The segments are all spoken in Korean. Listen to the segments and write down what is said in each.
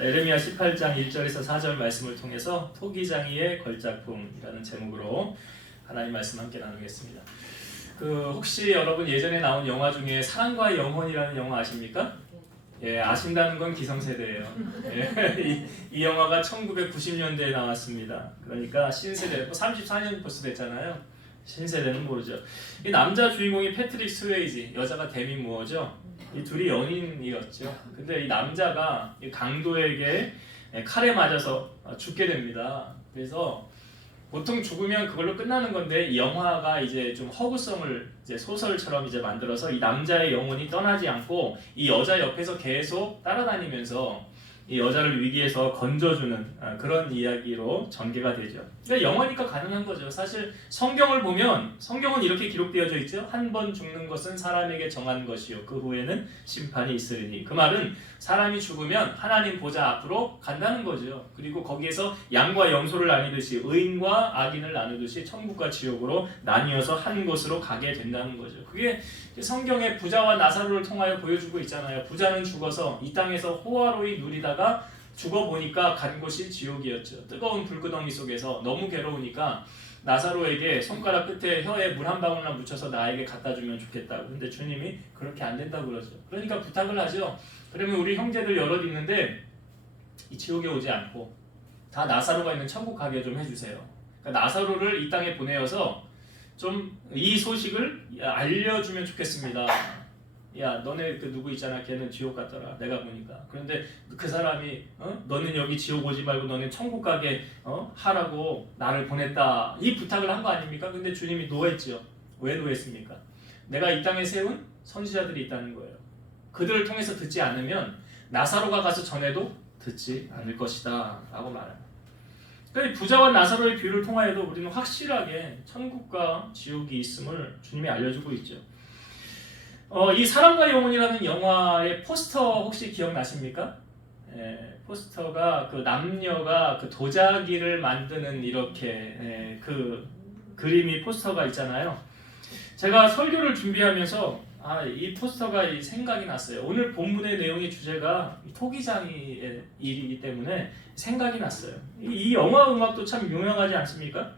에레미야 18장 1절에서 4절 말씀을 통해서 토기장이의 걸작품이라는 제목으로 하나님 말씀 함께 나누겠습니다. 혹시 여러분 예전에 나온 영화 중에 사랑과 영혼이라는 영화 아십니까? 예, 아신다는 건 기성세대예요. 예, 이 영화가 1990년대에 나왔습니다. 그러니까 신세대, 34년 벌써 됐잖아요. 신세대는 모르죠. 이 남자 주인공이 패트릭 스웨이지, 여자가 데미 무어죠. 이 둘이 연인이었죠. 근데 이 남자가 이 강도에게 칼에 맞아서 죽게 됩니다. 그래서 보통 죽으면 그걸로 끝나는 건데 이 영화가 이제 좀 허구성을 이제 소설처럼 이제 만들어서 이 남자의 영혼이 떠나지 않고 이 여자 옆에서 계속 따라다니면서 이 여자를 위기에서 건져주는 그런 이야기로 전개가 되죠. 그러니까 영화니까 가능한 거죠. 사실 성경을 보면 성경은 이렇게 기록되어져 있죠. 한 번 죽는 것은 사람에게 정한 것이요 그 후에는 심판이 있으리니. 그 말은 사람이 죽으면 하나님 보좌 앞으로 간다는 거죠. 그리고 거기에서 양과 염소를 나누듯이 의인과 악인을 나누듯이 천국과 지옥으로 나뉘어서 한 곳으로 가게 된다는 거죠. 그게 성경의 부자와 나사로를 통하여 보여주고 있잖아요. 부자는 죽어서 이 땅에서 호화로이 누리다가 죽어보니까 간 곳이 지옥이었죠. 뜨거운 불구덩이 속에서 너무 괴로우니까 나사로에게 손가락 끝에 혀에 물 한 방울만 묻혀서 나에게 갖다 주면 좋겠다고. 근데 주님이 그렇게 안 된다고 그러죠. 그러니까 부탁을 하죠. 그러면 우리 형제들 여럿 있는데 이 지옥에 오지 않고 다 나사로가 있는 천국 가게 좀 해주세요. 그러니까 나사로를 이 땅에 보내어서 좀 이 소식을 알려주면 좋겠습니다. 야, 너네 그 누구 있잖아, 걔는 지옥 갔더라, 내가 보니까. 그런데 그 사람이 너는 여기 지옥 오지 말고 너는 천국 가게 하라고 나를 보냈다, 이 부탁을 한 거 아닙니까? 근데 주님이 노했죠. 왜 노했습니까? 내가 이 땅에 세운 선지자들이 있다는 거예요. 그들을 통해서 듣지 않으면 나사로가 가서 전해도 듣지 않을 것이다 라고 말합니다. 그러니까 부자와 나사로의 비유를 통하여도 우리는 확실하게 천국과 지옥이 있음을 주님이 알려주고 있죠. 이 사랑과 영혼이라는 영화의 포스터 혹시 기억나십니까? 포스터가 그 남녀가 그 도자기를 만드는 이렇게 그 그림이 포스터가 있잖아요. 제가 설교를 준비하면서 이 포스터가 생각이 났어요. 오늘 본문의 내용의 주제가 토기장이의 일이기 때문에 생각이 났어요. 이 영화 음악도 참 유명하지 않습니까?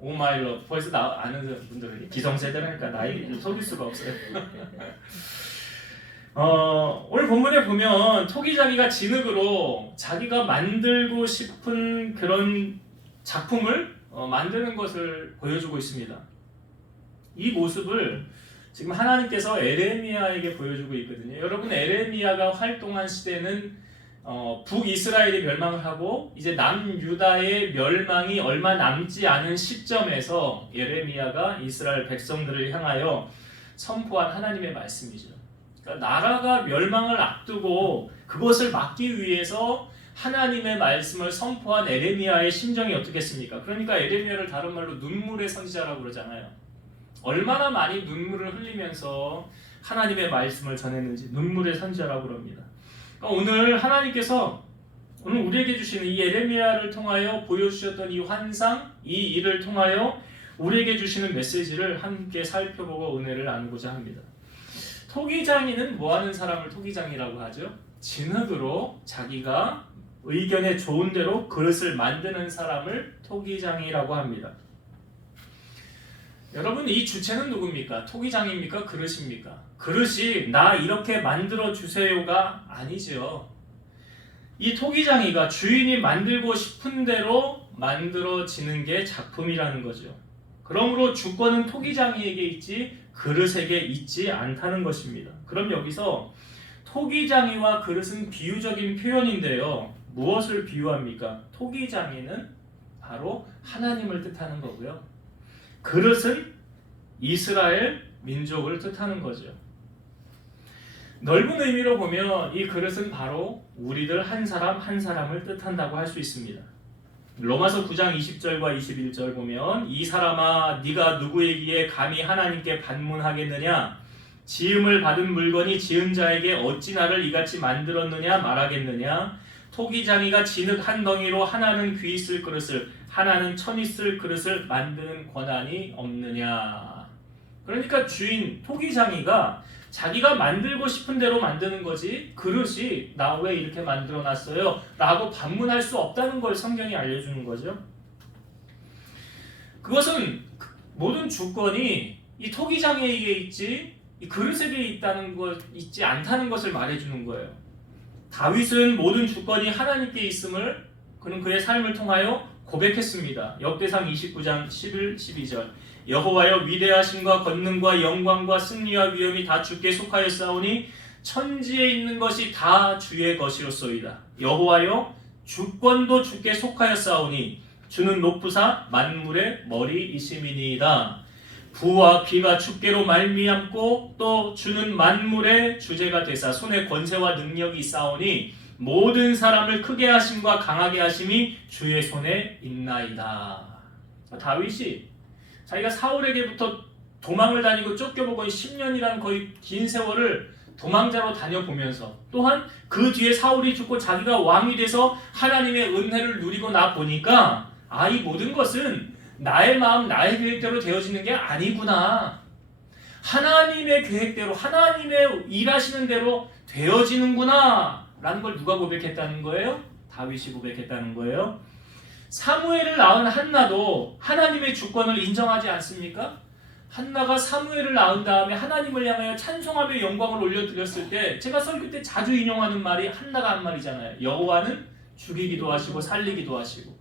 오 마이 러브. 벌써 아는 분들은 기성세대라니까 나이 속일 수가 없어요. 오늘 본문에 보면 토기장이가 진흙으로 자기가 만들고 싶은 그런 작품을 만드는 것을 보여주고 있습니다. 이 모습을 지금 하나님께서 에레미야에게 보여주고 있거든요. 여러분, 에레미야가 활동한 시대는 북이스라엘이 멸망을 하고 이제 남유다의 멸망이 얼마 남지 않은 시점에서 에레미야가 이스라엘 백성들을 향하여 선포한 하나님의 말씀이죠. 그러니까 나라가 멸망을 앞두고 그것을 막기 위해서 하나님의 말씀을 선포한 에레미야의 심정이 어떻겠습니까? 그러니까 에레미야를 다른 말로 눈물의 선지자라고 그러잖아요. 얼마나 많이 눈물을 흘리면서 하나님의 말씀을 전했는지 눈물의 선지자라고 그럽니다. 그러니까 오늘 하나님께서 오늘 우리에게 주시는 이 에레미야를 통하여 보여주셨던 이 환상, 이 일을 통하여 우리에게 주시는 메시지를 함께 살펴보고 은혜를 나누고자 합니다. 토기장이는 뭐하는 사람을 토기장이라고 하죠? 진흙으로 자기가 의견에 좋은 대로 그릇을 만드는 사람을 토기장이라고 합니다. 여러분, 이 주체는 누굽니까? 토기장입니까? 그릇입니까? 그릇이 나 이렇게 만들어 주세요가 아니죠. 이 토기장이가 주인이 만들고 싶은 대로 만들어지는 게 작품이라는 거죠. 그러므로 주권은 토기장이에게 있지 그릇에게 있지 않다는 것입니다. 그럼 여기서 토기장이와 그릇은 비유적인 표현인데요. 무엇을 비유합니까? 토기장이는 바로 하나님을 뜻하는 거고요. 그릇은 이스라엘 민족을 뜻하는 거죠. 넓은 의미로 보면 이 그릇은 바로 우리들 한 사람 한 사람을 뜻한다고 할 수 있습니다. 로마서 9장 20절과 21절 보면 이 사람아 네가 누구이기에 감히 하나님께 반문하겠느냐? 지음을 받은 물건이 지은 자에게 어찌 나를 이같이 만들었느냐 말하겠느냐? 토기장이가 진흙 한 덩이로 하나는 귀 있을 그릇을 하나는 천 있을 그릇을 만드는 권한이 없느냐. 그러니까 주인 토기장이가 자기가 만들고 싶은 대로 만드는 거지 그릇이 나 왜 이렇게 만들어놨어요? 라고 반문할 수 없다는 걸 성경이 알려주는 거죠. 그것은 모든 주권이 이 토기장애에게 있지 이 그릇에게 있다는 것 있지 않다는 것을 말해주는 거예요. 다윗은 모든 주권이 하나님께 있음을 그는 그의 삶을 통하여 고백했습니다. 역대상 29장 11, 12절 여호와여 위대하심과 권능과 영광과 승리와 위엄이 다 주께 속하였사오니 천지에 있는 것이 다 주의 것이로소이다. 여호와여 주권도 주께 속하였사오니 주는 높으사 만물의 머리이심이니이다. 부와 비가 주께로 말미암고 또 주는 만물의 주제가 되사 손에 권세와 능력이 있사오니 모든 사람을 크게 하심과 강하게 하심이 주의 손에 있나이다. 다윗이 자기가 사울에게부터 도망을 다니고 쫓겨보고 10년이라는 거의 긴 세월을 도망자로 다녀보면서 또한 그 뒤에 사울이 죽고 자기가 왕이 돼서 하나님의 은혜를 누리고 나 보니까 이 모든 것은 나의 마음, 나의 계획대로 되어지는 게 아니구나. 하나님의 계획대로, 하나님의 일하시는 대로 되어지는구나 라는 걸 누가 고백했다는 거예요? 다윗이 고백했다는 거예요. 사무엘을 낳은 한나도 하나님의 주권을 인정하지 않습니까? 한나가 사무엘을 낳은 다음에 하나님을 향하여 찬송하며 영광을 올려드렸을 때 제가 설교 때 자주 인용하는 말이 한나가 한 말이잖아요. 여호와는 죽이기도 하시고 살리기도 하시고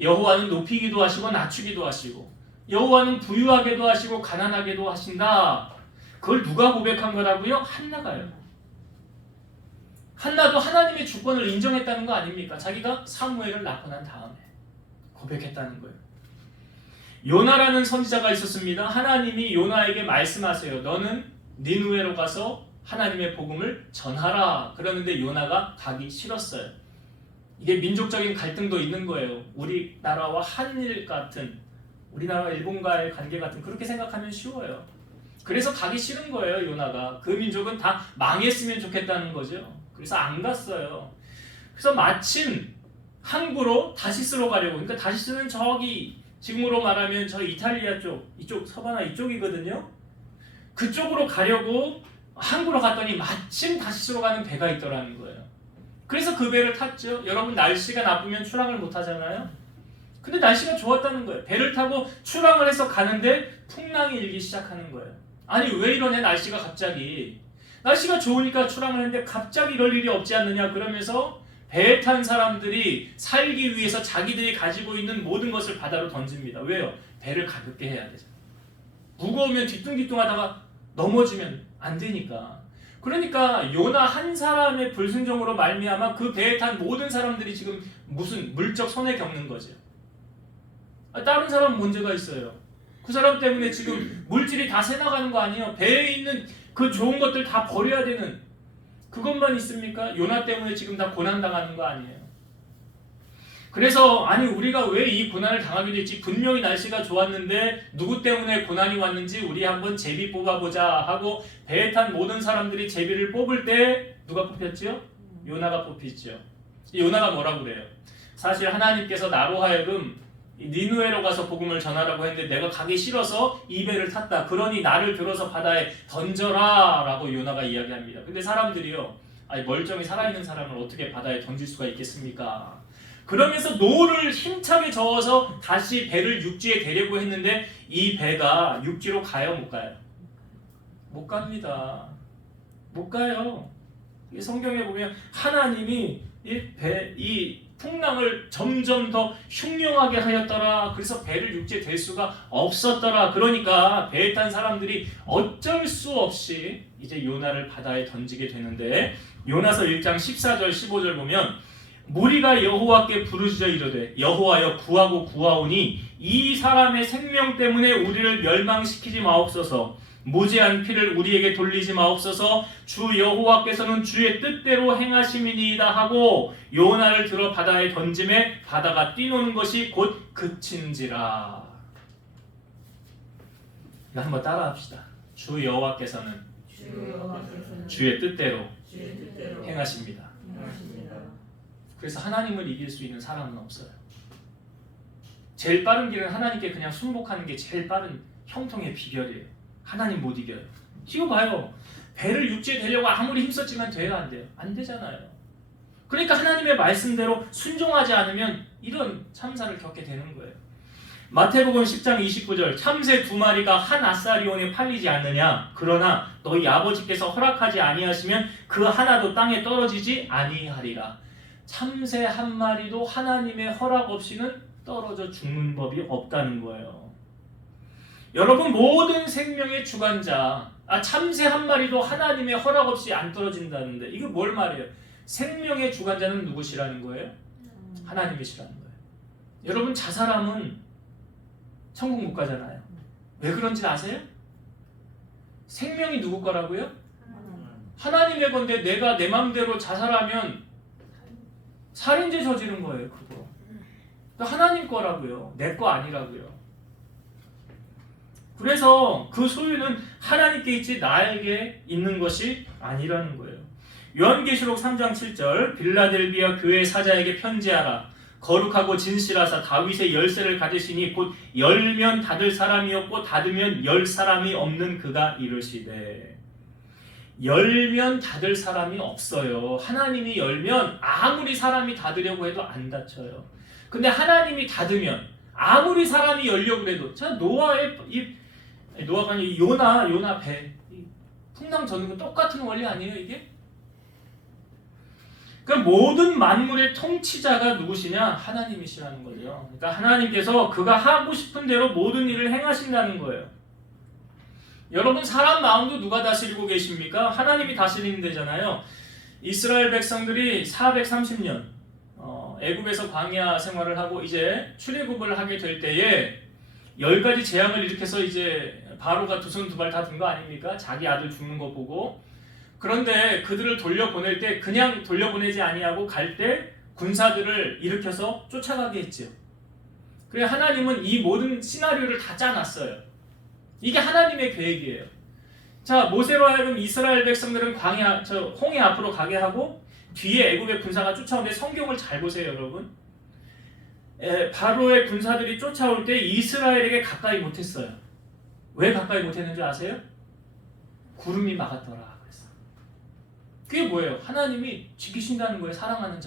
여호와는 높이기도 하시고 낮추기도 하시고 여호와는 부유하게도 하시고 가난하게도 하신다. 그걸 누가 고백한 거라고요? 한나가요. 한나도 하나님의 주권을 인정했다는 거 아닙니까? 자기가 사무엘을 낳고 난 다음에 고백했다는 거예요. 요나라는 선지자가 있었습니다. 하나님이 요나에게 말씀하세요. 너는 니느웨로 가서 하나님의 복음을 전하라. 그러는데 요나가 가기 싫었어요. 이게 민족적인 갈등도 있는 거예요. 우리나라와 한일 같은, 우리나라와 일본과의 관계 같은 그렇게 생각하면 쉬워요. 그래서 가기 싫은 거예요. 요나가. 그 민족은 다 망했으면 좋겠다는 거죠. 그래서 안 갔어요. 그래서 마침 항구로 다시스로 가려고. 그러니까 다시스는 저기 지금으로 말하면 저 이탈리아 쪽, 이쪽 서바나 이쪽이거든요. 그쪽으로 가려고 항구로 갔더니 마침 다시스로 가는 배가 있더라는 거예요. 그래서 그 배를 탔죠. 여러분 날씨가 나쁘면 출항을 못 하잖아요. 근데 날씨가 좋았다는 거예요. 배를 타고 출항을 해서 가는데 풍랑이 일기 시작하는 거예요. 아니 왜 이러네 날씨가 갑자기. 날씨가 좋으니까 출항을 했는데 갑자기 이럴 일이 없지 않느냐 그러면서 배에 탄 사람들이 살기 위해서 자기들이 가지고 있는 모든 것을 바다로 던집니다. 왜요? 배를 가볍게 해야 되잖아요. 무거우면 뒤뚱뒤뚱하다가 넘어지면 안 되니까. 그러니까 요나 한 사람의 불순종으로 말미암아 그 배에 탄 모든 사람들이 지금 무슨 물적 손해 겪는 거죠. 다른 사람은 문제가 있어요. 그 사람 때문에 지금 물질이 다 새나가는 거 아니에요? 배에 있는 그 좋은 것들 다 버려야 되는 그것만 있습니까? 요나 때문에 지금 다 고난당하는 거 아니에요? 그래서 아니 우리가 왜 이 고난을 당하게 됐지? 분명히 날씨가 좋았는데 누구 때문에 고난이 왔는지 우리 한번 제비 뽑아보자 하고 배에 탄 모든 사람들이 제비를 뽑을 때 누가 뽑혔죠? 요나가 뽑혔죠. 요나가 뭐라고 그래요? 사실 하나님께서 나로 하여금 니느웨로 가서 복음을 전하라고 했는데 내가 가기 싫어서 이 배를 탔다. 그러니 나를 들어서 바다에 던져라 라고 요나가 이야기합니다. 근데 사람들이요, 아니 멀쩡히 살아있는 사람을 어떻게 바다에 던질 수가 있겠습니까? 그러면서 노를 힘차게 저어서 다시 배를 육지에 대려고 했는데 이 배가 육지로 가요 못 가요? 못 갑니다. 못 가요. 이 성경에 보면 하나님이 이 풍랑을 점점 더 흉흉하게 하였더라. 그래서 배를 육지에 댈 수가 없었더라. 그러니까 배에 탄 사람들이 어쩔 수 없이 이제 요나를 바다에 던지게 되는데 요나서 1장 14절 15절 보면 무리가 여호와께 부르짖어 이르되 여호와여 구하고 구하오니 이 사람의 생명 때문에 우리를 멸망시키지 마옵소서. 무죄한 피를 우리에게 돌리지 마옵소서. 주 여호와께서는 주의 뜻대로 행하심이니이다 하고 요나를 들어 바다에 던짐에 바다가 뛰노는 것이 곧 그친지라. 이거 한번 따라합시다. 주 여호와께서는 주의 뜻대로 행하십니다. 그래서 하나님을 이길 수 있는 사람은 없어요. 제일 빠른 길은 하나님께 그냥 순복하는 게 제일 빠른 형통의 비결이에요. 하나님 못 이겨요. 이거 봐요. 배를 육지에 대려고 아무리 힘썼지만 돼요, 안 돼요? 안 되잖아요. 그러니까 하나님의 말씀대로 순종하지 않으면 이런 참사를 겪게 되는 거예요. 마태복음 10장 29절 참새 2마리가 한 아사리온에 팔리지 않느냐 그러나 너희 아버지께서 허락하지 아니하시면 그 하나도 땅에 떨어지지 아니하리라. 참새 한 마리도 하나님의 허락 없이는 떨어져 죽는 법이 없다는 거예요. 여러분 모든 생명의 주관자 참새 한 마리도 하나님의 허락 없이 안 떨어진다는데 이거 뭘 말해요? 생명의 주관자는 누구시라는 거예요? 하나님이시라는 거예요. 여러분 자살하면 천국 못 가잖아요. 왜 그런지 아세요? 생명이 누구 거라고요? 하나님의 건데 내가 내 마음대로 자살하면 살인죄 저지른 거예요. 그거 하나님 거라고요. 내 거 아니라고요. 그래서 그 소유는 하나님께 있지 나에게 있는 것이 아니라는 거예요. 요한계시록 3장 7절 빌라델비아 교회 사자에게 편지하라. 거룩하고 진실하사 다윗의 열쇠를 가지시니 곧 열면 닫을 사람이었고 닫으면 열 사람이 없는 그가 이르시되. 열면 닫을 사람이 없어요. 하나님이 열면 아무리 사람이 닫으려고 해도 안 닫혀요. 근데 하나님이 닫으면 아무리 사람이 열려고 해도 자 노아가 아니 요나 배 풍랑 젓는 건 똑같은 원리 아니에요 이게? 그러니까 모든 만물의 통치자가 누구시냐? 하나님이시라는 거죠. 그러니까 하나님께서 그가 하고 싶은 대로 모든 일을 행하신다는 거예요. 여러분 사람 마음도 누가 다스리고 계십니까? 하나님이 다스리는 데잖아요. 이스라엘 백성들이 430년 애굽에서 광야 생활을 하고 이제 출애굽을 하게 될 때에 10가지 재앙을 일으켜서 이제 바로가 두 손 두 발 다 든 거 아닙니까? 자기 아들 죽는 거 보고. 그런데 그들을 돌려보낼 때 그냥 돌려보내지 아니하고 갈 때 군사들을 일으켜서 쫓아가게 했죠. 그래 하나님은 이 모든 시나리오를 다 짜놨어요. 이게 하나님의 계획이에요. 자 모세로 하여금 이스라엘 백성들은 광야 홍해 앞으로 가게 하고 뒤에 애굽의 군사가 쫓아오는데 성경을 잘 보세요 여러분. 바로의 군사들이 쫓아올 때 이스라엘에게 가까이 못했어요. 왜 가까이 못했는지 아세요? 구름이 막았더라. 그게 뭐예요? 하나님이 지키신다는 거예요. 사랑하는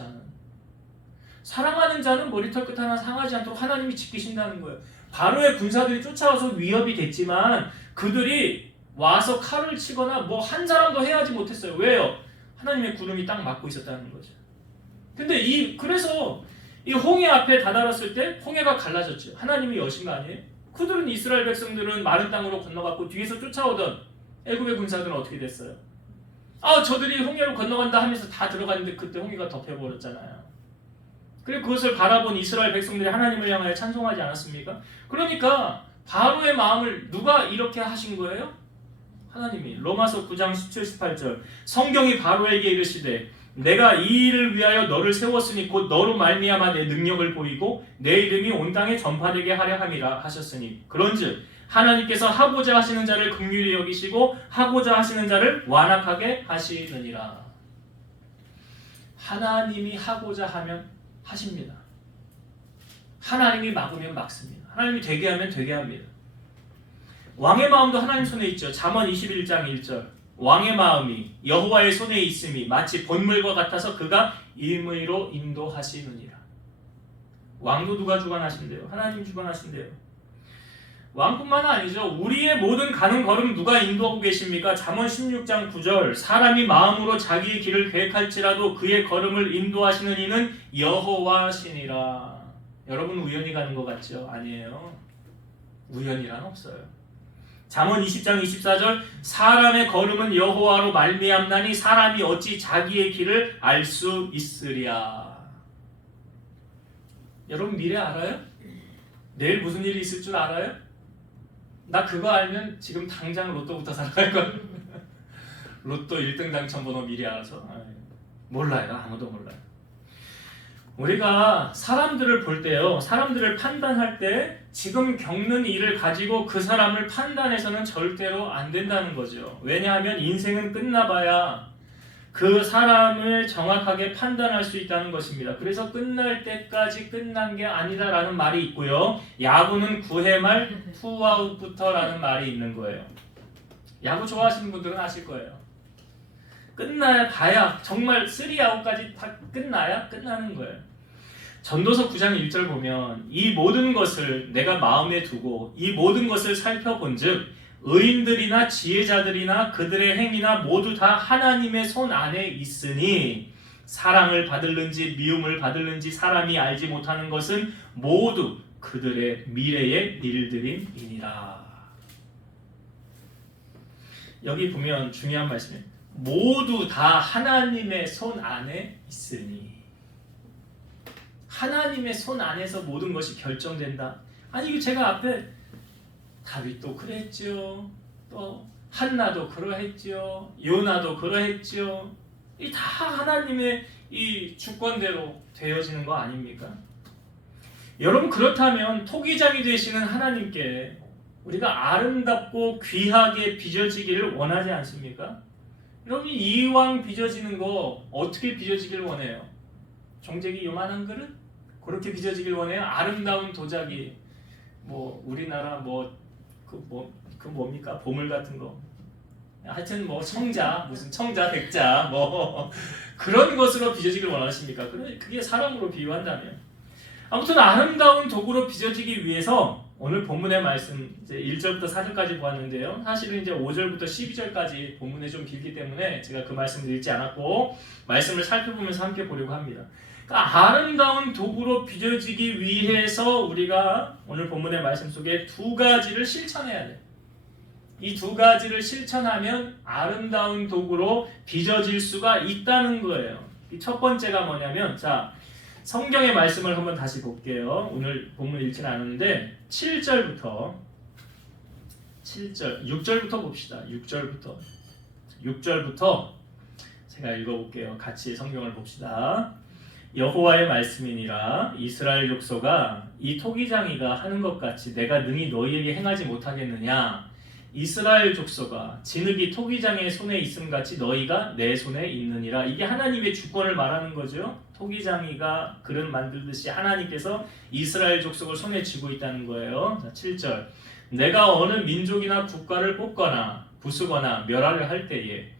자는 머리털 끝 하나 상하지 않도록 하나님이 지키신다는 거예요. 바로의 군사들이 쫓아와서 위협이 됐지만 그들이 와서 칼을 치거나 뭐 한 사람도 해하지 못했어요. 왜요? 하나님의 구름이 딱 막고 있었다는 거죠. 근데 그래서 이 홍해 앞에 다다랐을 때 홍해가 갈라졌죠. 하나님이 여신 거 아니에요? 그들은 이스라엘 백성들은 마른 땅으로 건너갔고 뒤에서 쫓아오던 애굽의 군사들은 어떻게 됐어요? 저들이 홍해로 건너간다 하면서 다 들어갔는데 그때 홍해가 덮여버렸잖아요. 그리고 그것을 바라본 이스라엘 백성들이 하나님을 향하여 찬송하지 않았습니까? 그러니까 바로의 마음을 누가 이렇게 하신 거예요? 하나님이. 로마서 9장 17, 18절 성경이 바로에게 이르시되 내가 이 일을 위하여 너를 세웠으니 곧 너로 말미암아 내 능력을 보이고 내 이름이 온 땅에 전파되게 하려 함이라 하셨으니 그런즉 하나님께서 하고자 하시는 자를 긍휼히 여기시고 하고자 하시는 자를 완악하게 하시느니라. 하나님이 하고자 하면 하십니다. 하나님이 막으면 막습니다. 하나님이 되게 하면 되게 합니다. 왕의 마음도 하나님 손에 있죠. 잠언 21장 1절 왕의 마음이 여호와의 손에 있음이 마치 본물과 같아서 그가 임의로 인도하시느니라. 왕도 누가 주관하신대요? 하나님 주관하신대요. 왕뿐만 아니죠. 우리의 모든 가는 걸음 누가 인도하고 계십니까? 잠언 16장 9절 사람이 마음으로 자기의 길을 계획할지라도 그의 걸음을 인도하시는 이는 여호와시니라. 여러분 우연히 가는 것 같죠? 아니에요. 우연이란 없어요. 잠언 20장 24절 사람의 걸음은 여호와로 말미암나니 사람이 어찌 자기의 길을 알 수 있으랴. 여러분 미래 알아요? 내일 무슨 일이 있을 줄 알아요? 나 그거 알면 지금 당장 로또부터 사러 갈 거야. 로또 1등 당첨번호 미리 알아서? 몰라요. 아무도 몰라요. 우리가 사람들을 볼 때요, 사람들을 판단할 때 지금 겪는 일을 가지고 그 사람을 판단해서는 절대로 안 된다는 거죠. 왜냐하면 인생은 끝나봐야 그 사람을 정확하게 판단할 수 있다는 것입니다. 그래서 끝날 때까지 끝난 게 아니다라는 말이 있고요. 야구는 9회 말 투아웃부터라는 말이 있는 거예요. 야구 좋아하시는 분들은 아실 거예요. 끝나야 봐야 정말 3아웃까지 다 끝나야 끝나는 거예요. 전도서 9장 1절 보면 이 모든 것을 내가 마음에 두고 이 모든 것을 살펴본즉 의인들이나 지혜자들이나 그들의 행위나 모두 다 하나님의 손 안에 있으니 사랑을 받을는지 미움을 받을는지 사람이 알지 못하는 것은 모두 그들의 미래의 일들이니라. 여기 보면 중요한 말씀이에요. 모두 다 하나님의 손 안에 있으니. 하나님의 손 안에서 모든 것이 결정된다. 아니 이거 제가 앞에 다윗도 그랬죠. 또 한나도 그러했죠. 요나도 그러했죠. 이 다 하나님의 이 주권대로 되어지는 거 아닙니까? 여러분 그렇다면 토기장이 되시는 하나님께 우리가 아름답고 귀하게 빚어지기를 원하지 않습니까? 여러분 이왕 빚어지는 거 어떻게 빚어지길 원해요? 종제기 요만한 그릇? 그렇게 빚어지길 원해요? 아름다운 도자기 뭐 우리나라 그 뭡니까? 보물 같은 거 하여튼 뭐 청자 무슨 청자 백자 뭐 그런 것으로 빚어지길 원하십니까? 그게 사람으로 비유한다면 아무튼 아름다운 도구로 빚어지기 위해서 오늘 본문의 말씀 이제 1절부터 4절까지 보았는데요. 사실은 이제 5절부터 12절까지 본문에 좀 길기 때문에 제가 그 말씀을 읽지 않았고 말씀을 살펴보면서 함께 보려고 합니다. 그러니까 아름다운 도구로 빚어지기 위해서 우리가 오늘 본문의 말씀 속에 두 가지를 실천해야 돼요. 이 두 가지를 실천하면 아름다운 도구로 빚어질 수가 있다는 거예요. 이 첫 번째가 뭐냐면 자 성경의 말씀을 한번 다시 볼게요. 오늘 본문 읽지는 않았는데 6절부터 봅시다. 6절부터 제가 읽어볼게요. 같이 성경을 봅시다. 여호와의 말씀이니라 이스라엘 족속아 이 토기장이가 하는 것 같이 내가 능히 너희에게 행하지 못하겠느냐. 이스라엘 족속아 진흙이 토기장의 손에 있음 같이 너희가 내 손에 있느니라. 이게 하나님의 주권을 말하는 거죠. 토기장이가 그릇 만들듯이 하나님께서 이스라엘 족속을 손에 쥐고 있다는 거예요. 자, 7절 내가 어느 민족이나 국가를 뽑거나 부수거나 멸하려 할 때에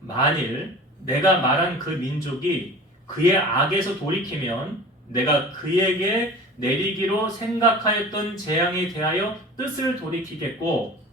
만일 내가 말한 그 민족이 그의 악에서 돌이키면 내가 그에게 내리기로 생각하였던 재앙에 대하여 뜻을 돌이키겠고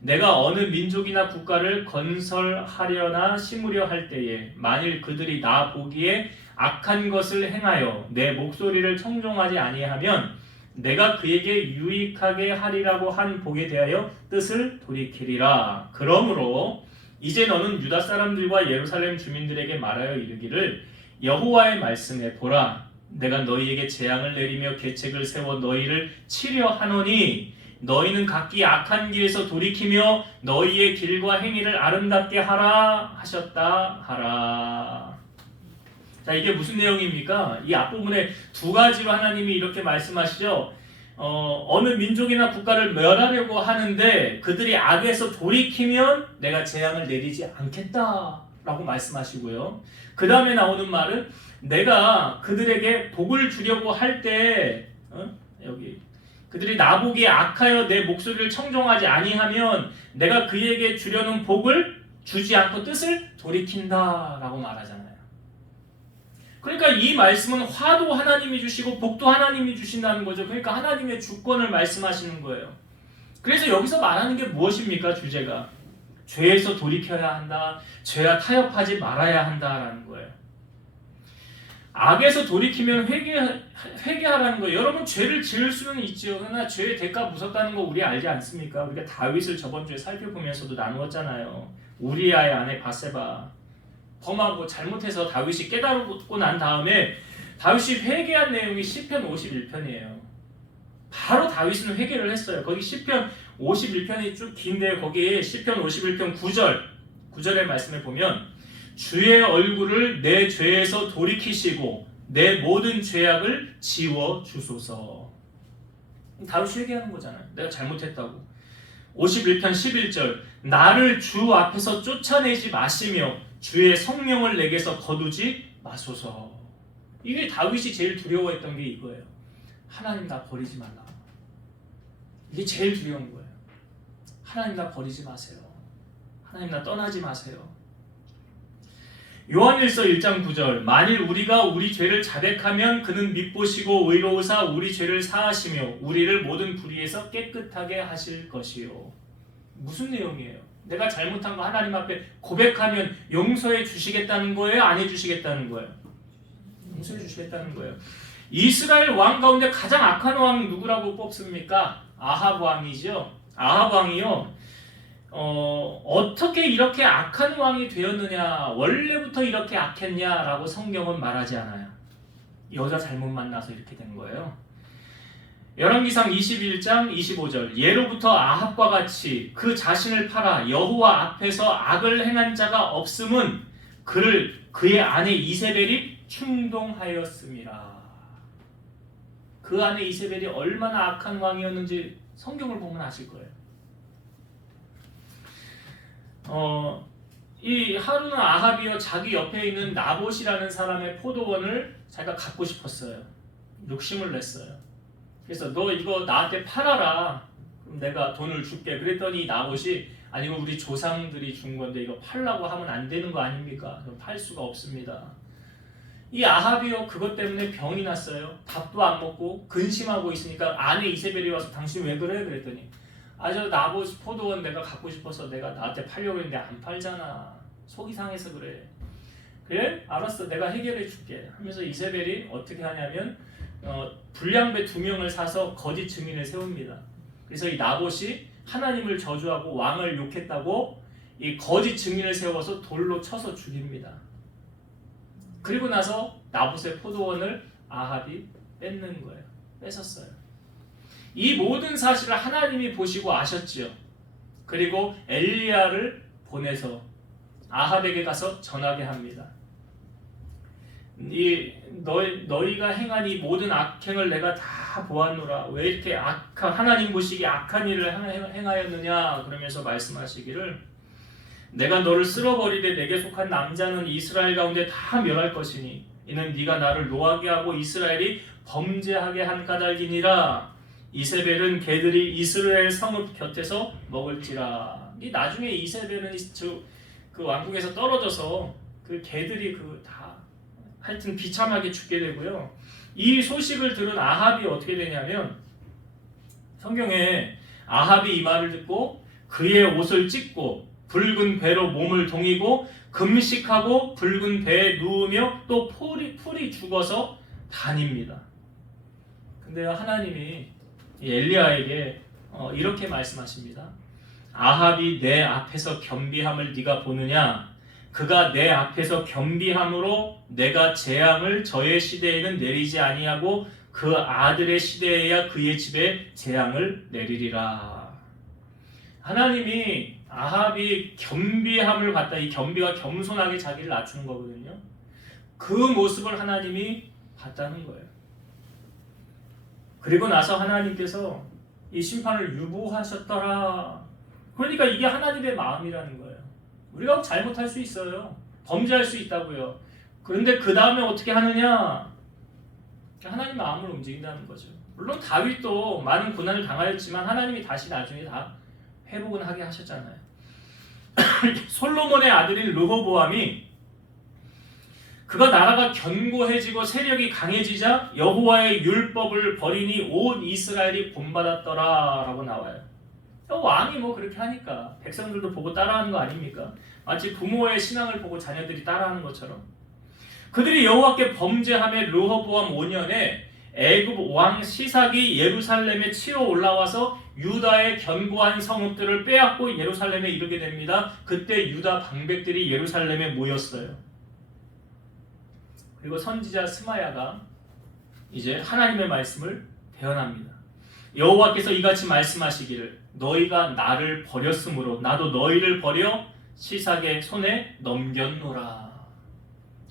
내가 어느 민족이나 국가를 건설하려나 심으려 할 때에 만일 그들이 나 보기에 악한 것을 행하여 내 목소리를 청종하지 아니하면 내가 그에게 유익하게 하리라고 한 복에 대하여 뜻을 돌이키리라. 그러므로 이제 너는 유다 사람들과 예루살렘 주민들에게 말하여 이르기를 여호와의 말씀에 보라 내가 너희에게 재앙을 내리며 계책을 세워 너희를 치려 하노니 너희는 각기 악한 길에서 돌이키며 너희의 길과 행위를 아름답게 하라 하셨다 하라. 자 이게 무슨 내용입니까? 이 앞부분에 두 가지로 하나님이 이렇게 말씀하시죠. 어느 민족이나 국가를 멸하려고 하는데 그들이 악에서 돌이키면 내가 재앙을 내리지 않겠다라고 말씀하시고요. 그 다음에 나오는 말은 내가 그들에게 복을 주려고 할 때 여기 그들이 나보기에 악하여 내 목소리를 청종하지 아니하면 내가 그에게 주려는 복을 주지 않고 뜻을 돌이킨다라고 말하잖아요. 그러니까 이 말씀은 화도 하나님이 주시고 복도 하나님이 주신다는 거죠. 그러니까 하나님의 주권을 말씀하시는 거예요. 그래서 여기서 말하는 게 무엇입니까? 주제가 죄에서 돌이켜야 한다. 죄와 타협하지 말아야 한다라는 거예요. 악에서 돌이키면 회개하라는 거예요. 여러분 죄를 지을 수는 있죠. 그러나 죄의 대가 무섭다는 거 우리 알지 않습니까? 우리가 다윗을 저번 주에 살펴보면서도 나누었잖아요. 우리아의 아내 바세바 범하고 잘못해서 다윗이 깨달고 난 다음에 다윗이 회개한 내용이 시편 51편이에요. 바로 다윗은 회개를 했어요. 거기 시편 51편이 쭉 긴데 거기에 시편 51편 9절의 말씀에 보면 주의 얼굴을 내 죄에서 돌이키시고 내 모든 죄악을 지워주소서. 다윗이 회개하는 거잖아요. 내가 잘못했다고. 51편 11절 나를 주 앞에서 쫓아내지 마시며 주의 성령을 내게서 거두지 마소서. 이게 다윗이 제일 두려워했던 게 이거예요. 하나님 나 버리지 말라. 이게 제일 두려운 거예요. 하나님 나 버리지 마세요. 하나님 나 떠나지 마세요. 요한일서 1장 9절 만일 우리가 우리 죄를 자백하면 그는 밉보시고 의로우사 우리 죄를 사하시며 우리를 모든 불의에서 깨끗하게 하실 것이요. 무슨 내용이에요? 내가 잘못한 거 하나님 앞에 고백하면 용서해 주시겠다는 거예요? 안 해주시겠다는 거예요? 용서해 주시겠다는 거예요. 이스라엘 왕 가운데 가장 악한 왕 누구라고 뽑습니까? 아합 왕이죠. 아합 왕이요. 어떻게 이렇게 악한 왕이 되었느냐, 원래부터 이렇게 악했냐라고 성경은 말하지 않아요. 여자 잘못 만나서 이렇게 된 거예요. 열왕기상 21장 25절 예로부터 아합과 같이 그 자신을 팔아 여호와 앞에서 악을 행한 자가 없음은 그의 아내 이세벨이 충동하였음이라. 그 아내 이세벨이 얼마나 악한 왕이었는지 성경을 보면 아실 거예요. 이 하루는 아합이요 자기 옆에 있는 나봇이라는 사람의 포도원을 자기가 갖고 싶었어요. 욕심을 냈어요. 그래서 너 이거 나한테 팔아라. 그럼 내가 돈을 줄게. 그랬더니 나봇이 아니 이거 우리 조상들이 준 건데 이거 팔라고 하면 안 되는 거 아닙니까? 팔 수가 없습니다. 이 아합이요 그것 때문에 병이 났어요. 밥도 안 먹고 근심하고 있으니까 아내 이세벨이 와서 당신 왜 그래? 그랬더니 저 나봇 포도원 내가 갖고 싶어서 내가 나한테 팔려고 했는데 안 팔잖아. 속이 상해서 그래. 그래? 알았어. 내가 해결해 줄게. 하면서 이세벨이 어떻게 하냐면 불량배 2명을 사서 거짓 증인을 세웁니다. 그래서 이 나봇이 하나님을 저주하고 왕을 욕했다고 이 거짓 증인을 세워서 돌로 쳐서 죽입니다. 그리고 나서 나봇의 포도원을 아합이 뺏는 거예요. 뺏었어요. 이 모든 사실을 하나님이 보시고 아셨지요. 그리고 엘리야를 보내서 아합에게 가서 전하게 합니다. 너희가 행한 이 모든 악행을 내가 다 보았노라. 왜 이렇게 하나님 보시기에 악한 일을 행하였느냐 그러면서 말씀하시기를 내가 너를 쓸어버리되 내게 속한 남자는 이스라엘 가운데 다 멸할 것이니 이는 네가 나를 노하게 하고 이스라엘이 범죄하게 한 까닭이니라. 이세벨은 개들이 이스라엘 성읍 곁에서 먹을지라. 이 나중에 이세벨은 그 왕궁에서 떨어져서 그 개들이 다 하여튼 비참하게 죽게 되고요. 이 소식을 들은 아합이 어떻게 되냐면 성경에 아합이 이 말을 듣고 그의 옷을 찢고 붉은 배로 몸을 동이고 금식하고 붉은 배에 누우며 또 풀이 죽어서 다닙니다. 근데 하나님이 엘리야에게 이렇게 말씀하십니다. 아합이 내 앞에서 겸비함을 네가 보느냐? 그가 내 앞에서 겸비함으로 내가 재앙을 저의 시대에는 내리지 아니하고 그 아들의 시대에야 그의 집에 재앙을 내리리라. 하나님이 아합이 겸비함을 갖다, 이 겸비가 겸손하게 자기를 낮추는 거거든요. 그 모습을 하나님이 봤다는 거예요. 그리고 나서 하나님께서 이 심판을 유보하셨더라. 그러니까 이게 하나님의 마음이라는 거예요. 우리가 잘못할 수 있어요. 범죄할 수 있다고요. 그런데 그 다음에 어떻게 하느냐? 하나님 마음을 움직인다는 거죠. 물론 다윗도 많은 고난을 당하였지만 하나님이 다시 나중에 다 회복은 하게 하셨잖아요. 솔로몬의 아들인 르호보암이 그가 나라가 견고해지고 세력이 강해지자 여호와의 율법을 버리니 온 이스라엘이 본받았더라 라고 나와요. 왕이 그렇게 하니까 백성들도 보고 따라하는 거 아닙니까? 마치 부모의 신앙을 보고 자녀들이 따라하는 것처럼. 그들이 여호와께 범죄하며 르호보암 5년에 애굽 왕 시삭이 예루살렘에 치러 올라와서 유다의 견고한 성읍들을 빼앗고 예루살렘에 이르게 됩니다. 그때 유다 방백들이 예루살렘에 모였어요. 그리고 선지자 스마야가 이제 하나님의 말씀을 대언합니다. 여호와께서 이같이 말씀하시기를 너희가 나를 버렸으므로 나도 너희를 버려 시삭의 손에 넘겼노라.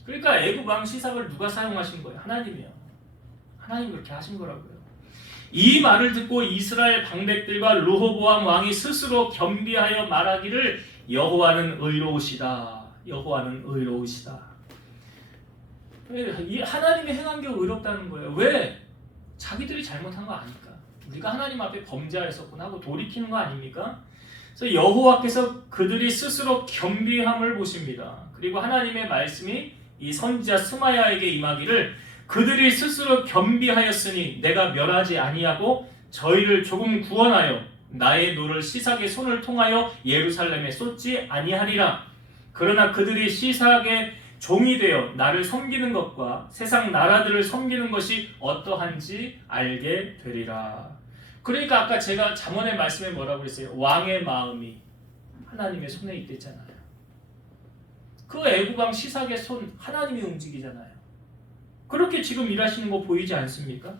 그러니까 애굽 왕 시삭을 누가 사용하신 거예요? 하나님이요. 하나님이 그렇게 하신 거라고요. 이 말을 듣고 이스라엘 방백들과 르호보암 왕이 스스로 겸비하여 말하기를 여호와는 의로우시다. 여호와는 의로우시다. 이 하나님이 행한 게 의롭다는 거예요. 왜? 자기들이 잘못한 거 아니까. 우리가 하나님 앞에 범죄하였었구나 하고 돌이키는 거 아닙니까? 그래서 여호와께서 그들이 스스로 겸비함을 보십니다. 그리고 하나님의 말씀이 이 선지자 스마야에게 임하기를 그들이 스스로 겸비하였으니 내가 멸하지 아니하고 저희를 조금 구원하여 나의 노를 시삭의 손을 통하여 예루살렘에 쏟지 아니하리라. 그러나 그들이 시삭의 종이 되어 나를 섬기는 것과 세상 나라들을 섬기는 것이 어떠한지 알게 되리라. 그러니까 아까 제가 잠언의 말씀에 뭐라고 했어요? 왕의 마음이 하나님의 손에 있댔잖아요. 그 애국왕 시삭의 손 하나님이 움직이잖아요. 그렇게 지금 일하시는 거 보이지 않습니까?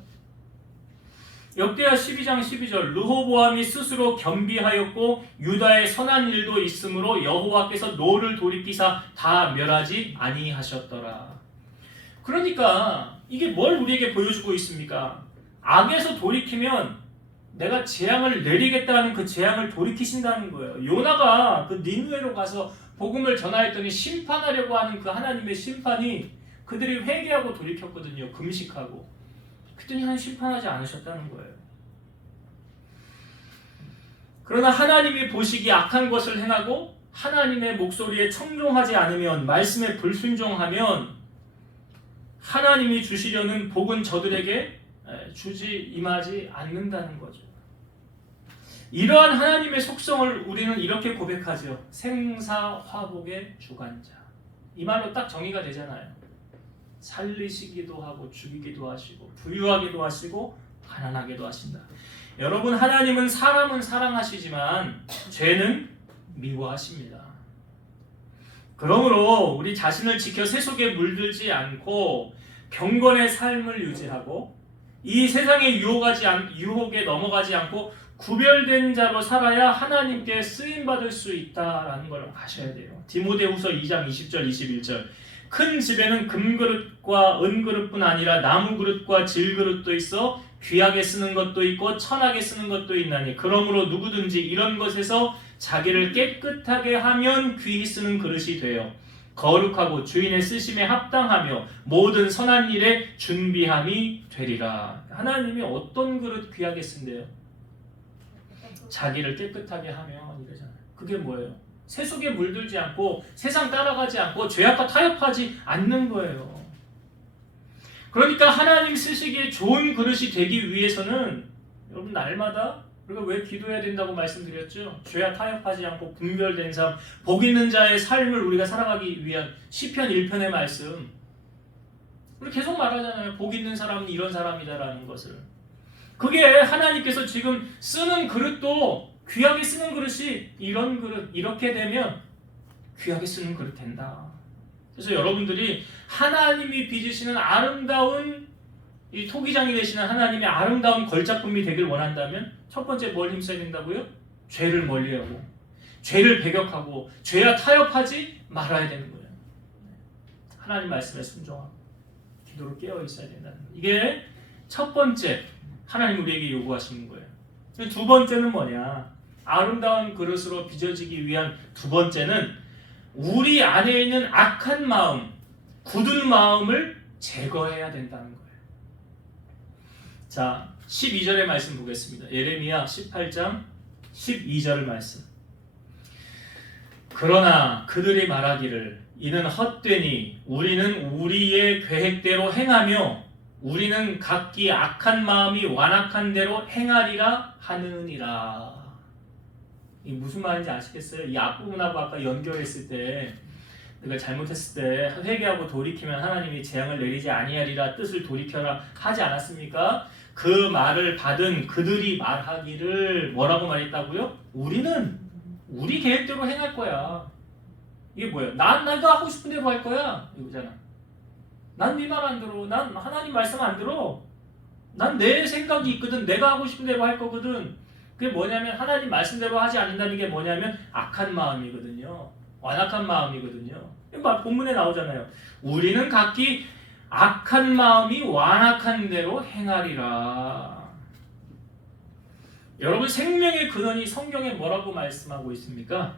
역대하 12장 12절 르호보암이 스스로 겸비하였고 유다의 선한 일도 있으므로 여호와께서 노를 돌이키사 다 멸하지 아니하셨더라. 그러니까 이게 뭘 우리에게 보여주고 있습니까? 악에서 돌이키면 내가 재앙을 내리겠다는 그 재앙을 돌이키신다는 거예요. 요나가 그 니느웨로 가서 복음을 전하였더니 심판하려고 하는 그 하나님의 심판이 그들이 회개하고 돌이켰거든요. 금식하고. 그랬더니 하나님 심판하지 않으셨다는 거예요. 그러나 하나님이 보시기에 악한 것을 행하고 하나님의 목소리에 청종하지 않으면, 말씀에 불순종하면 하나님이 주시려는 복은 저들에게 임하지 않는다는 거죠. 이러한 하나님의 속성을 우리는 이렇게 고백하죠. 생사화복의 주관자. 이 말로 딱 정의가 되잖아요. 살리시기도 하고 죽이기도 하시고 부유하기도 하시고 가난하게도 하신다. 여러분, 하나님은 사람은 사랑하시지만 죄는 미워하십니다. 그러므로 우리 자신을 지켜 세속에 물들지 않고 경건의 삶을 유지하고 이 세상의 유혹에 넘어가지 않고 구별된 자로 살아야 하나님께 쓰임받을 수 있다라는 걸 아셔야 돼요. 디모데후서 2장 20절 21절 큰 집에는 금그릇과 은그릇뿐 아니라 나무그릇과 질그릇도 있어 귀하게 쓰는 것도 있고 천하게 쓰는 것도 있나니 그러므로 누구든지 이런 것에서 자기를 깨끗하게 하면 귀히 쓰는 그릇이 되어 거룩하고 주인의 쓰심에 합당하며 모든 선한 일에 준비함이 되리라. 하나님이 어떤 그릇 귀하게 쓴대요? 자기를 깨끗하게 하면 이러잖아요. 그게 뭐예요? 세속에 물들지 않고 세상 따라가지 않고 죄악과 타협하지 않는 거예요. 그러니까 하나님 쓰시기에 좋은 그릇이 되기 위해서는 여러분 날마다 우리가 왜 기도해야 된다고 말씀드렸죠? 죄와 타협하지 않고 분별된 삶, 복 있는 자의 삶을 우리가 살아가기 위한 시편 1편의 말씀, 우리 계속 말하잖아요. 복 있는 사람은 이런 사람이다라는 것을. 그게 하나님께서 지금 쓰는 그릇도 귀하게 쓰는 그릇이 이런 그릇, 이렇게 되면 귀하게 쓰는 그릇 된다. 그래서 여러분들이 하나님이 빚으시는 아름다운 이 토기장이 되시는 하나님의 아름다운 걸작품이 되길 원한다면 첫 번째 뭘 힘써야 된다고요? 죄를 멀리하고 죄를 배격하고 죄와 타협하지 말아야 되는 거예요. 하나님 말씀에 순종하고 기도로 깨어 있어야 된다는 거예요. 이게 첫 번째 하나님 우리에게 요구하시는 거예요. 두 번째는 뭐냐? 아름다운 그릇으로 빚어지기 위한 두 번째는 우리 안에 있는 악한 마음, 굳은 마음을 제거해야 된다는 거예요. 자, 12절의 말씀 보겠습니다. 예레미야 18장 12절 말씀. 그러나 그들이 말하기를 이는 헛되니 우리는 우리의 계획대로 행하며 우리는 각기 악한 마음이 완악한 대로 행하리라 하느니라. 이 무슨 말인지 아시겠어요? 이 앞부분하고 아까 연결했을 때 내가 잘못했을 때 회개하고 돌이키면 하나님이 재앙을 내리지 아니하리라 뜻을 돌이켜라 하지 않았습니까? 그 말을 받은 그들이 말하기를 뭐라고 말했다고요? 우리는 우리 계획대로 행할 거야. 이게 뭐예요? 내가 하고 싶은 대로 할 거야. 이거잖아. 난 네 말 안 들어. 난 하나님 말씀 안 들어. 난 내 생각이 있거든. 내가 하고 싶은 대로 할 거거든. 그게 뭐냐면 하나님 말씀대로 하지 않는다는 게 뭐냐면 악한 마음이거든요. 완악한 마음이거든요. 본문에 나오잖아요. 우리는 각기 악한 마음이 완악한 대로 행하리라. 여러분, 생명의 근원이 성경에 뭐라고 말씀하고 있습니까?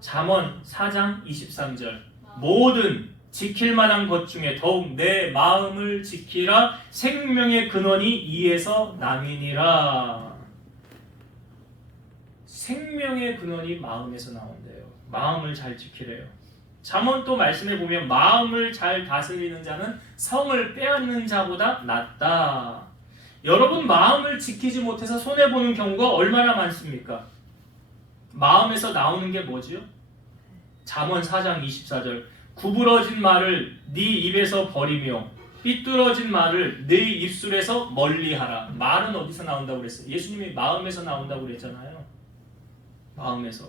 잠언 4장 23절 모든 지킬 만한 것 중에 더욱 내 마음을 지키라. 생명의 근원이 이에서 남이니라. 생명의 근원이 마음에서 나온대요. 마음을 잘 지키래요. 잠언 또 말씀해 보면 마음을 잘 다스리는 자는 성을 빼앗는 자보다 낫다. 여러분 마음을 지키지 못해서 손해보는 경우가 얼마나 많습니까? 마음에서 나오는 게 뭐지요? 잠언 4장 24절 구부러진 말을 네 입에서 버리며 삐뚤어진 말을 네 입술에서 멀리하라. 말은 어디서 나온다고 그랬어요? 예수님이 마음에서 나온다고 그랬잖아요. 마음에서.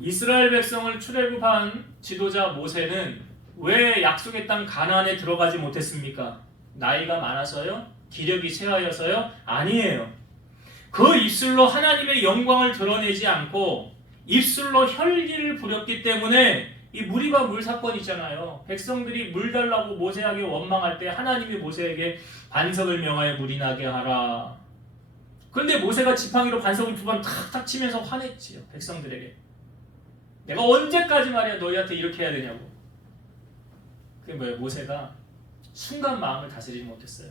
이스라엘 백성을 출애굽한 지도자 모세는 왜 약속의 땅 가나안에 들어가지 못했습니까? 나이가 많아서요? 기력이 쇠하여서요? 아니에요. 그 입술로 하나님의 영광을 드러내지 않고 입술로 혈기를 부렸기 때문에 이 무리바 물 사건 있잖아요. 백성들이 물 달라고 모세에게 원망할 때 하나님이 모세에게 반석을 명하여 물이 나게 하라. 그런데 모세가 지팡이로 반석을 두 번 탁탁 치면서 화냈지요. 백성들에게. 내가 언제까지 말이야 너희한테 이렇게 해야 되냐고. 그게 뭐예요? 모세가 순간 마음을 다스리지 못했어요.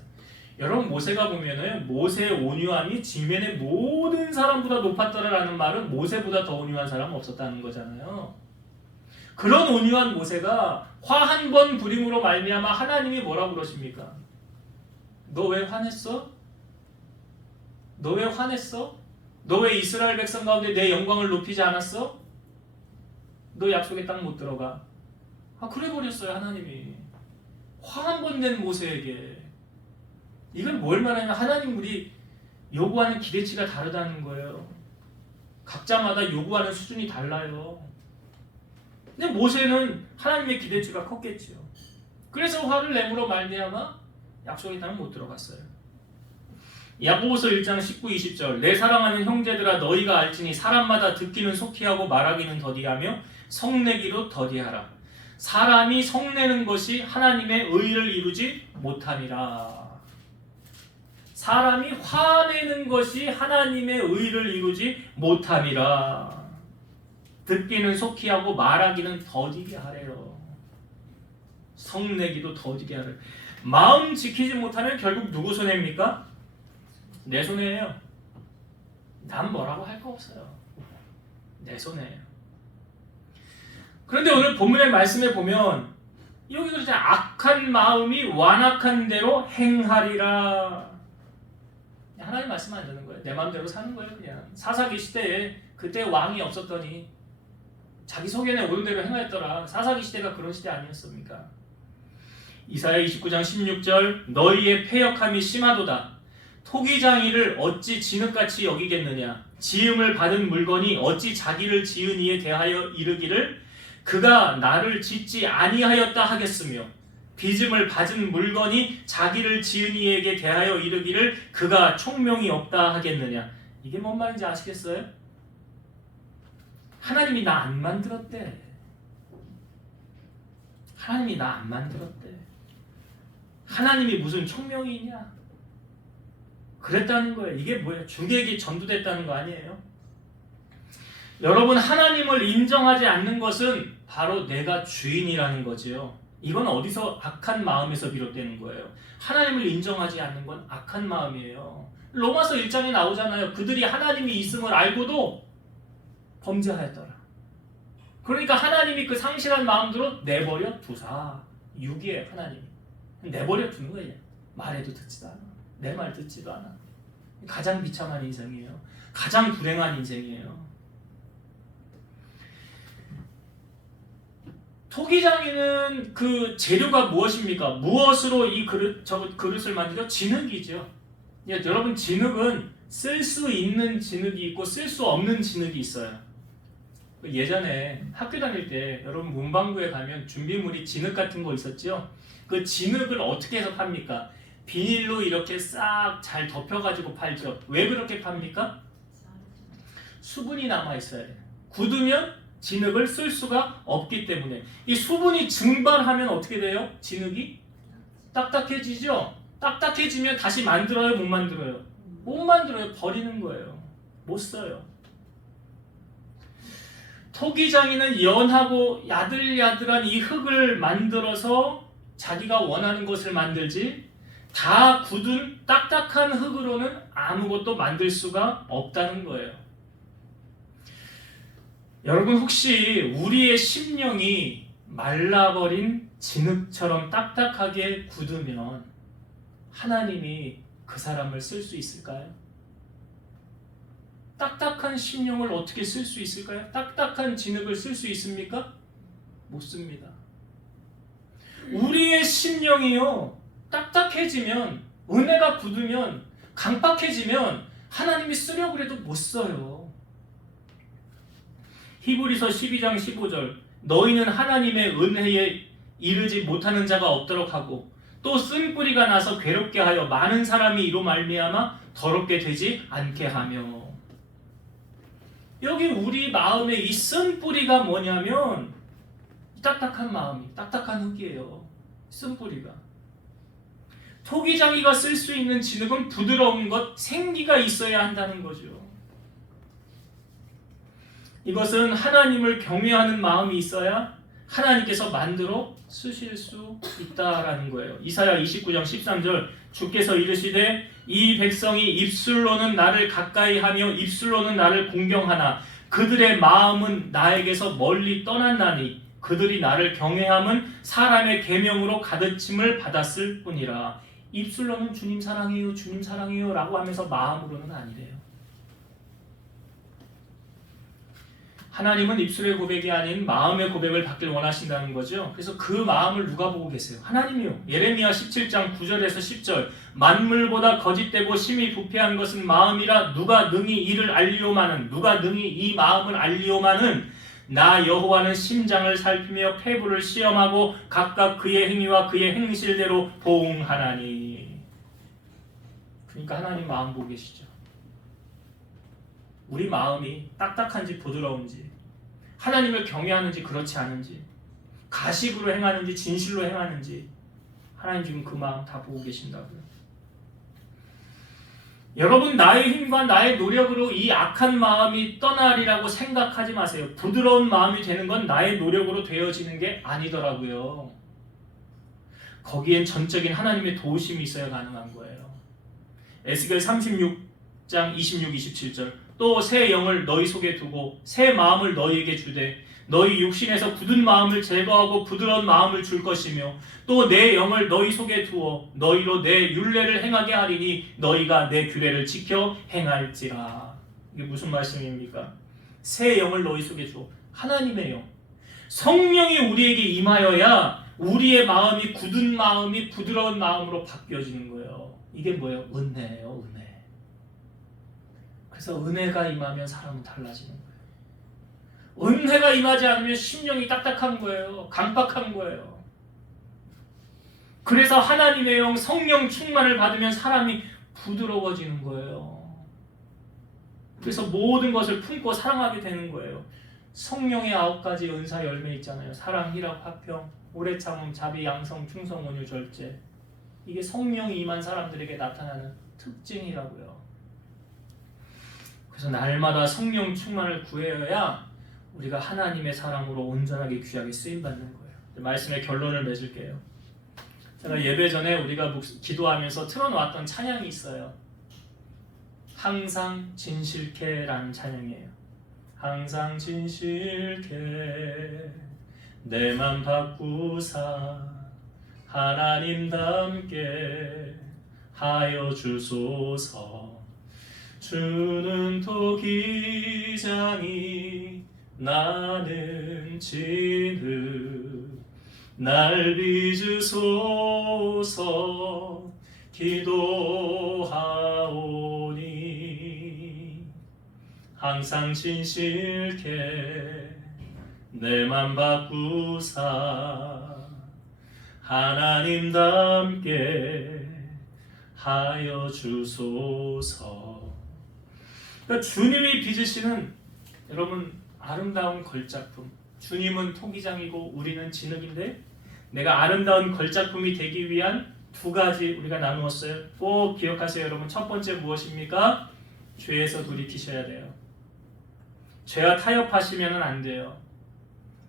여러분 모세가 보면은 모세의 온유함이 지면의 모든 사람보다 높았더라라는 말은 모세보다 더 온유한 사람은 없었다는 거잖아요. 그런 온유한 모세가 화 한 번 부림으로 말미암아 하나님이 뭐라고 그러십니까? 너 왜 화냈어? 너 왜 화냈어? 너 왜 이스라엘 백성 가운데 내 영광을 높이지 않았어? 너 약속의 땅 못 들어가. 그래 버렸어요 하나님이. 화 한 번 낸 모세에게. 이건 뭘 말하냐면 하나님 우리 요구하는 기대치가 다르다는 거예요. 각자마다 요구하는 수준이 달라요. 근데 모세는 하나님의 기대치가 컸겠죠. 그래서 화를 내므로 말미암아 약속의 땅은 못 들어갔어요. 야고보서 1장 19, 20절 내 사랑하는 형제들아 너희가 알지니 사람마다 듣기는 속히하고 말하기는 더디하며 성내기도 더디하라. 사람이 성내는 것이 하나님의 의를 이루지 못함이라. 사람이 화내는 것이 하나님의 의를 이루지 못함이라. 듣기는 속히 하고 말하기는 더디게 하래요. 성내기도 더디게 하래요. 마음 지키지 못하면 결국 누구 손해입니까? 내 손해예요. 난 뭐라고 할 거 없어요. 내 손해예요. 그런데 오늘 본문의 말씀에 보면 여기도 진짜 악한 마음이 완악한 대로 행하리라. 하나님 말씀 안 듣는 거예요. 내 마음대로 사는 거예요. 그냥 사사기 시대에 그때 왕이 없었더니 자기 소견에 오는 대로 행하였더라. 사사기 시대가 그런 시대 아니었습니까? 이사야 29장 16절 너희의 패역함이 심하도다. 토기장이를 어찌 진흙같이 여기겠느냐. 지음을 받은 물건이 어찌 자기를 지은 이에 대하여 이르기를 그가 나를 짓지 아니하였다 하겠으며 빚음을 받은 물건이 자기를 지은 이에게 대하여 이르기를 그가 총명이 없다 하겠느냐. 이게 뭔 말인지 아시겠어요? 하나님이 나 안 만들었대. 하나님이 나 안 만들었대. 하나님이 무슨 총명이 있냐? 그랬다는 거예요. 이게 뭐예요? 주객이 전도됐다는 거 아니에요? 여러분 하나님을 인정하지 않는 것은 바로 내가 주인이라는 거지요. 이건 어디서 악한 마음에서 비롯되는 거예요. 하나님을 인정하지 않는 건 악한 마음이에요. 로마서 1장에 나오잖아요. 그들이 하나님이 있음을 알고도 범죄하였더라. 그러니까 하나님이 그 상실한 마음대로 내버려 두사. 유기에 하나님이 내버려 두는 거예요. 말해도 듣지도 않아. 내 말 듣지도 않아. 가장 비참한 인생이에요. 가장 불행한 인생이에요. 토기장이는 그 재료가 무엇입니까? 무엇으로 이 그릇을 만들죠? 진흙이죠. 여러분 진흙은 쓸 수 있는 진흙이 있고 쓸 수 없는 진흙이 있어요. 예전에 학교 다닐 때 여러분 문방구에 가면 준비물이 진흙 같은 거 있었죠? 그 진흙을 어떻게 해서 팝니까? 비닐로 이렇게 싹 잘 덮여가지고 팔죠. 왜 그렇게 팝니까? 수분이 남아있어야 돼요. 굳으면 진흙을 쓸 수가 없기 때문에. 이 수분이 증발하면 어떻게 돼요? 진흙이 딱딱해지죠? 딱딱해지면 다시 만들어요? 못 만들어요? 못 만들어요. 버리는 거예요. 못 써요. 토기장이는 연하고 야들야들한 이 흙을 만들어서 자기가 원하는 것을 만들지 다 굳은 딱딱한 흙으로는 아무것도 만들 수가 없다는 거예요. 여러분 혹시 우리의 심령이 말라버린 진흙처럼 딱딱하게 굳으면 하나님이 그 사람을 쓸 수 있을까요? 딱딱한 심령을 어떻게 쓸 수 있을까요? 딱딱한 진흙을 쓸 수 있습니까? 못 씁니다. 우리의 심령이요, 딱딱해지면, 은혜가 굳으면, 강박해지면 하나님이 쓰려고 해도 못 써요. 히브리서 12장 15절, 너희는 하나님의 은혜에 이르지 못하는 자가 없도록 하고 또 쓴뿌리가 나서 괴롭게 하여 많은 사람이 이로 말미암아 더럽게 되지 않게 하며. 여기 우리 마음에 이 쓴뿌리가 뭐냐면 딱딱한 마음이, 딱딱한 흙이에요. 쓴뿌리가. 토기장이가 쓸 수 있는 진흙은 부드러운 것, 생기가 있어야 한다는 거죠. 이것은 하나님을 경외하는 마음이 있어야 하나님께서 만들어 쓰실 수 있다라는 거예요. 이사야 29장 13절, 주께서 이르시되 이 백성이 입술로는 나를 가까이 하며 입술로는 나를 공경하나 그들의 마음은 나에게서 멀리 떠났나니 그들이 나를 경외함은 사람의 계명으로 가르침을 받았을 뿐이라. 입술로는 주님 사랑해요, 주님 사랑해요 라고 하면서 마음으로는 아니래요. 하나님은 입술의 고백이 아닌 마음의 고백을 받길 원하신다는 거죠. 그래서 그 마음을 누가 보고 계세요? 하나님이요. 예레미야 17장 9절에서 10절, 만물보다 거짓되고 심히 부패한 것은 마음이라 누가 능히 이를 알리오마는, 누가 능히 이 마음을 알리오마는, 나 여호와는 심장을 살피며 폐부를 시험하고 각각 그의 행위와 그의 행실대로 보응하나니. 그러니까 하나님 마음 보고 계시죠. 우리 마음이 딱딱한지 부드러운지, 하나님을 경외하는지 그렇지 않은지, 가식으로 행하는지 진실로 행하는지 하나님 지금 그 마음 다 보고 계신다고요. 여러분, 나의 힘과 나의 노력으로 이 악한 마음이 떠나리라고 생각하지 마세요. 부드러운 마음이 되는 건 나의 노력으로 되어지는 게 아니더라고요. 거기엔 전적인 하나님의 도우심이 있어야 가능한 거예요. 에스겔 36장 26, 27절, 또 새 영을 너희 속에 두고 새 마음을 너희에게 주되 너희 육신에서 굳은 마음을 제거하고 부드러운 마음을 줄 것이며 또 내 영을 너희 속에 두어 너희로 내 율례를 행하게 하리니 너희가 내 규례를 지켜 행할지라. 이게 무슨 말씀입니까? 새 영을 너희 속에 주어. 하나님의 영, 성령이 우리에게 임하여야 우리의 마음이 굳은 마음이 부드러운 마음으로 바뀌어지는 거예요. 이게 뭐예요? 은혜예요, 은혜. 그래서 은혜가 임하면 사람은 달라지는 거예요. 은혜가 임하지 않으면 심령이 딱딱한 거예요. 강박한 거예요. 그래서 하나님의 영, 성령 충만을 받으면 사람이 부드러워지는 거예요. 그래서 모든 것을 품고 사랑하게 되는 거예요. 성령의 9가지 은사 열매 있잖아요. 사랑, 희락, 화평, 오래 참음, 자비, 양성, 충성, 온유, 절제. 이게 성령이 임한 사람들에게 나타나는 특징이라고요. 그래서 날마다 성령 충만을 구해야 우리가 하나님의 사람으로 온전하게 귀하게 쓰임받는 거예요. 말씀의 결론을 맺을게요. 제가 예배 전에 우리가 기도하면서 틀어놓았던 찬양이 있어요. 항상 진실케라는 찬양이에요. 항상 진실케 내 맘 바꾸사 하나님답게 하여 주소서. 주는 토기장이 나는 진흙 날 빚으소서 기도하오니. 항상 진실케 내 맘 바꾸사 하나님답게 하여 주소서. 그러니까 주님이 빚으시는, 여러분, 아름다운 걸작품. 주님은 토기장이고 우리는 진흙인데 내가 아름다운 걸작품이 되기 위한 2가지 우리가 나누었어요. 꼭 기억하세요, 여러분. 첫 번째 무엇입니까? 죄에서 돌이키셔야 돼요. 죄와 타협하시면 안 돼요.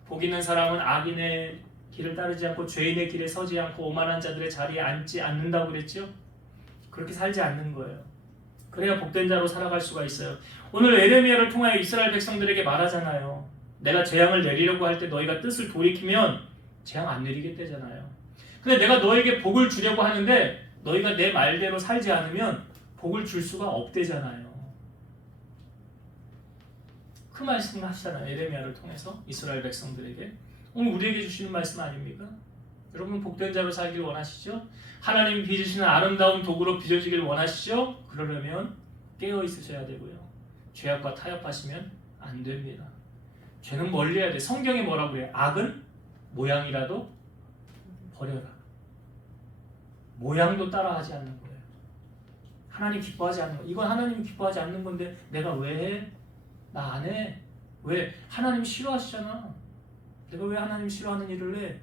복 있는 사람은 악인의 길을 따르지 않고 죄인의 길에 서지 않고 오만한 자들의 자리에 앉지 않는다고 그랬죠? 그렇게 살지 않는 거예요. 그래야 복된 자로 살아갈 수가 있어요. 오늘 에레미야를 통하여 이스라엘 백성들에게 말하잖아요. 내가 재앙을 내리려고 할 때 너희가 뜻을 돌이키면 재앙 안 내리겠대잖아요. 근데 내가 너에게 복을 주려고 하는데 너희가 내 말대로 살지 않으면 복을 줄 수가 없대잖아요. 그 말씀을 하시잖아요. 에레미야를 통해서 이스라엘 백성들에게. 오늘 우리에게 주시는 말씀 아닙니까? 여러분 복된 자로 살길 원하시죠? 하나님이 빚으시는 아름다운 도구로 빚어지길 원하시죠? 그러려면 깨어 있으셔야 되고요. 죄악과 타협하시면 안 됩니다. 죄는 멀리해야 돼. 성경에 뭐라고 그래요? 악은 모양이라도 버려라. 모양도 따라하지 않는 거예요. 하나님 기뻐하지 않는 거. 이건 하나님이 기뻐하지 않는 건데 내가 왜 해? 나 안 해. 왜? 하나님이 싫어하시잖아. 내가 왜 하나님 싫어하는 일을 해?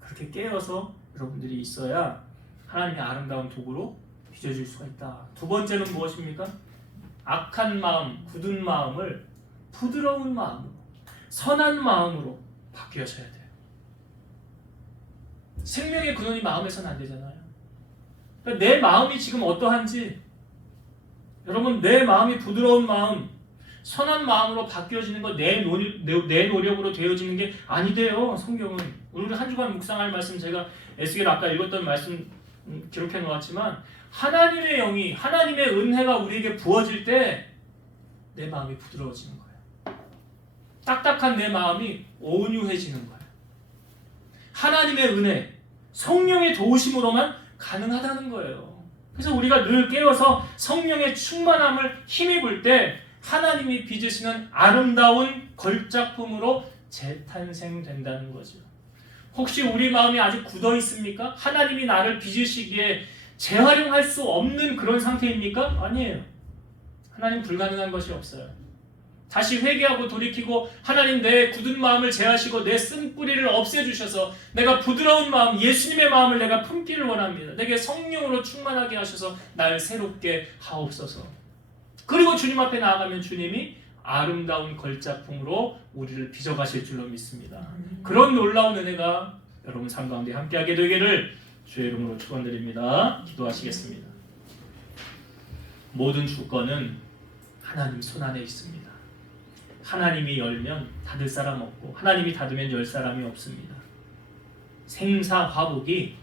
그렇게 깨어서 여러분들이 있어야 하나님의 아름다운 도구로 빚어질 수가 있다. 두 번째는 무엇입니까? 악한 마음, 굳은 마음을 부드러운 마음으로, 선한 마음으로 바뀌어셔야 돼요. 생명의 근원이 마음에서는 안 되잖아요. 그러니까 내 마음이 지금 어떠한지, 여러분 내 마음이 부드러운 마음, 선한 마음으로 바뀌어지는 거 내 노력으로 되어지는 게 아니대요. 성경은. 오늘 한 주간 묵상할 말씀 제가 에스겔 아까 읽었던 말씀 기록해 놓았지만 하나님의 영이, 하나님의 은혜가 우리에게 부어질 때 내 마음이 부드러워지는 거예요. 딱딱한 내 마음이 온유해지는 거예요. 하나님의 은혜, 성령의 도우심으로만 가능하다는 거예요. 그래서 우리가 늘 깨어서 성령의 충만함을 힘입을 때 하나님이 빚으시는 아름다운 걸작품으로 재탄생된다는 거죠. 혹시 우리 마음이 아직 굳어 있습니까? 하나님이 나를 빚으시기에 재활용할 수 없는 그런 상태입니까? 아니에요. 하나님 불가능한 것이 없어요. 다시 회개하고 돌이키고 하나님 내 굳은 마음을 제하시고 내 쓴뿌리를 없애주셔서 내가 부드러운 마음, 예수님의 마음을 내가 품기를 원합니다. 내게 성령으로 충만하게 하셔서 날 새롭게 하옵소서. 그리고 주님 앞에 나아가면 주님이 아름다운 걸작품으로 우리를 빚어가실 줄로 믿습니다. 그런 놀라운 은혜가 여러분 삶 가운데 함께하게 되기를 주의 이름으로 축원드립니다. 기도하시겠습니다. 모든 주권은 하나님 손안에 있습니다. 하나님이 열면 닫을 사람 없고 하나님이 닫으면 열 사람이 없습니다. 생사화복이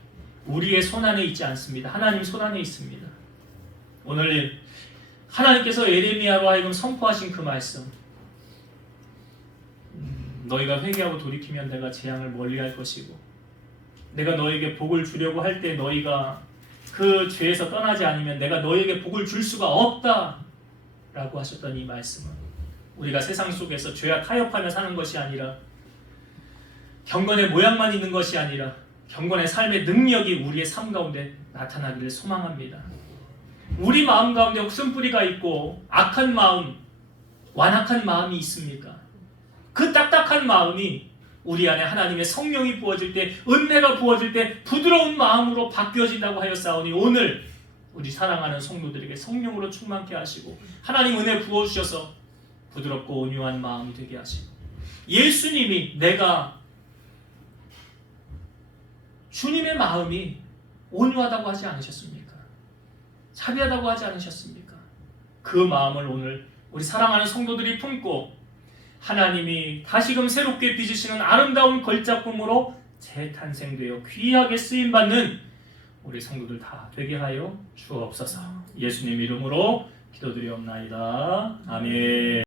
우리의 손안에 있지 않습니다. 하나님 손안에 있습니다. 오늘 하나님께서 에레미야로 하여금 선포하신 그 말씀, 너희가 회개하고 돌이키면 내가 재앙을 멀리할 것이고 내가 너에게 복을 주려고 할 때 너희가 그 죄에서 떠나지 않으면 내가 너에게 복을 줄 수가 없다 라고 하셨던 이 말씀은 우리가 세상 속에서 죄와 타협하며 사는 것이 아니라 경건의 모양만 있는 것이 아니라 경건의 삶의 능력이 우리의 삶 가운데 나타나기를 소망합니다. 우리 마음 가운데 혹순뿌리가 있고 악한 마음, 완악한 마음이 있습니까? 그 딱딱한 마음이 우리 안에 하나님의 성령이 부어질 때, 은혜가 부어질 때 부드러운 마음으로 바뀌어진다고 하였사오니 오늘 우리 사랑하는 성도들에게 성령으로 충만케 하시고 하나님 은혜 부어주셔서 부드럽고 온유한 마음이 되게 하시고 예수님이 내가 주님의 마음이 온유하다고 하지 않으셨습니까? 자비하다고 하지 않으셨습니까? 그 마음을 오늘 우리 사랑하는 성도들이 품고 하나님이 다시금 새롭게 빚으시는 아름다운 걸작품으로 재탄생되어 귀하게 쓰임받는 우리 성도들 다 되게 하여 주옵소서. 예수님 이름으로 기도드리옵나이다. 아멘.